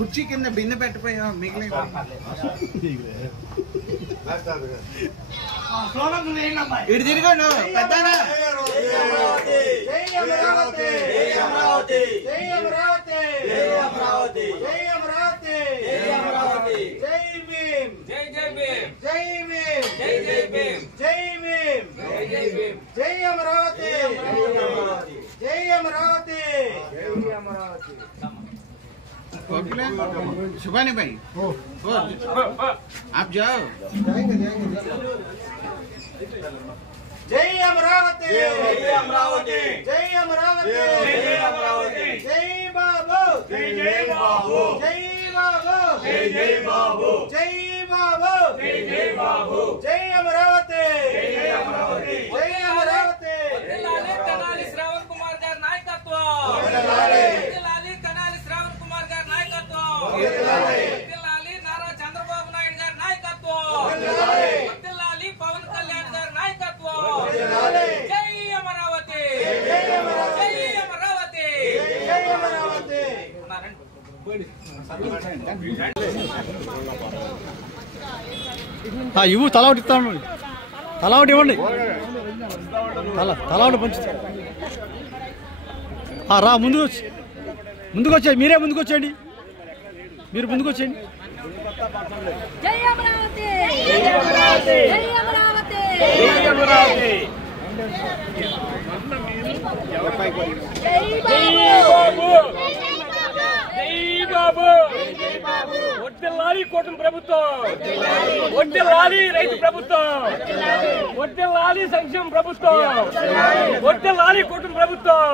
కుర్చీ కింద బిందె పెట్టిపోయా మిగిలిన ఇటు తిరిగాను పెద్దనా सुभानी भाई आप जाओ। जय अमरावती जय अमरावती जय अमरावती जय अमरावती जय बाबू जय बाबू जय बाबू जय बाबू जय बाबू जय बाबू जय अमरावती जय अमरावती जय अमरावती। तेनाली श्रावण कुमार गारी नायकत्व नारा चंद्रबाबु नायडू गारी नायकत्व पवन कल्याण गारी नायकत्व जय अमरावती जय अमरावती जय अमरावती। ఇవ్వు తల ఒకటి ఇస్తాను తల ఒకటి ఇవ్వండి తల ఒకటి పంచు రా ముందుకు వచ్చేది మీరే ముందుకు వచ్చేయండి మీరు ముందుకు వచ్చేయండి। జై అమరావతి జై అమరావతి జై అమరావతి జై అమరావతి జై బాబు జై బాబు జై బాబు వడ్డెల్లాలి కూటమి ప్రభుత్వం వడ్డెల్లాలి రైతు ప్రభుత్వం వడ్డెల్లాలి సంక్షేమ ప్రభుత్వం వడ్డెల్లాలి కూటమి ప్రభుత్వం